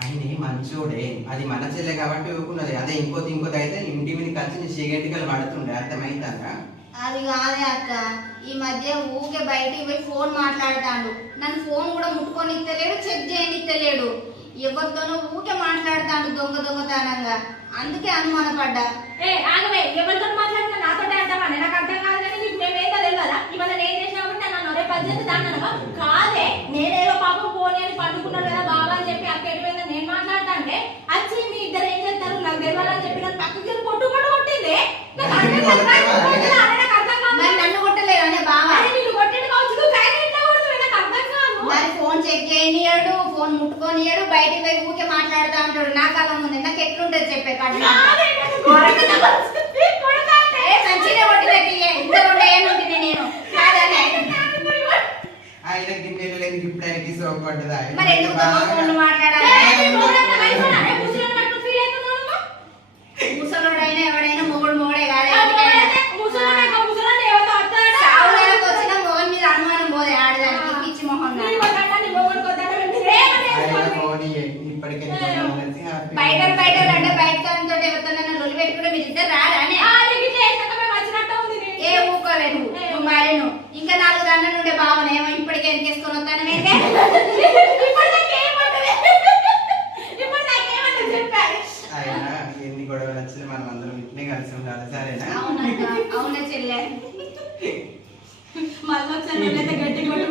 ఆయన మంచోడే, అది మన చెల్లె కాబట్టి ఊరుకున్నది. అదే ఇంకోటి అయితే ఇంటి మీద కలిసి నీ సిగరెట్టికలు పడుతుండే, అర్థమైందా? అది కాదే అక్క, ఈ మధ్య ఊకే బయటికి పోయి ఫోన్ మాట్లాడతాడు. నన్ను ఫోన్ కూడా ముట్టుకొని ఇస్తలేడు, చెక్ చేయనిస్తలేడు. ఎవరితోనో ఊకే మాట్లాడతాడు దొంగతనంగా. అందుకే అనుమానపడ్డా. ఆగమే, ఎవరితో మాట్లాడినా నాతోటే అంటావా? నాకు అర్థం కాదు కానీ నీకు మేమేందో తెలియదా? ఇవాళ నేను చేసినా కాబట్టి నన్ను ఒరే పద్ధతి దాన్నగా కాదే. నేనేదో పాపం పోనీ అని పండుకున్నాడు కదా బాబా అని చెప్పి అక్కడి మీద నేను మాట్లాడతాంటే వచ్చి మీ ఇద్దరు ఏం చేస్తారు నాకు తెలియాలని చెప్పి నన్ను పక్కకి కొట్టింది. మరి నన్ను కొట్టలేదు అనే బావా? నిన్ను కొట్టేది కావచ్చు, నువ్వు నాకు అర్థం కాదు. మరి ఫోన్ చెక్ చేయనియాడు, ఫోన్ ముట్టుకొనియాడు, బయటికి పోయి ఊకే మాట్లాడుతా ఉంటాడు. నా కాలం ఉంది, నాకు ఎట్లుంటది చెప్పే కాదు. సంచిలో కొట్టి పెట్టి ఇంత ఉండేయనుంటుంది నేను కాదనే. ఆయన గిన్నెలు లేదు, ఇప్పుడు ఆయనకి సోపడ్డదా? మరి ఎందుకు ఫోన్ మాట్లాడాలి? ముసలోడైనా ఎవడైనా మొగుడే కాదు. సావులకు వచ్చిన మొగన్ మీద అనుమానం పోదే ఆడదానికి, పిచ్చి మొహం. బయట అంటే బయట తోటి ఎవరితో లొలి పెట్టుకుంటే మీరు ఇద్దరు రాడానే. ఏ ఊకోవే నువ్వు మారేను. ఇంకా 4 దాంట్లో నుండే బావనే ఏమో ఇప్పటికే ఎన్కేసుకొని వస్తాను. ఆయన ఎన్ని గొడవలు వచ్చినా మనం అందరం ఇట్లే కలిసి ఉండాలి, సరేనా? అవునా చెల్లె? మళ్ళీ గట్టి కొట్టు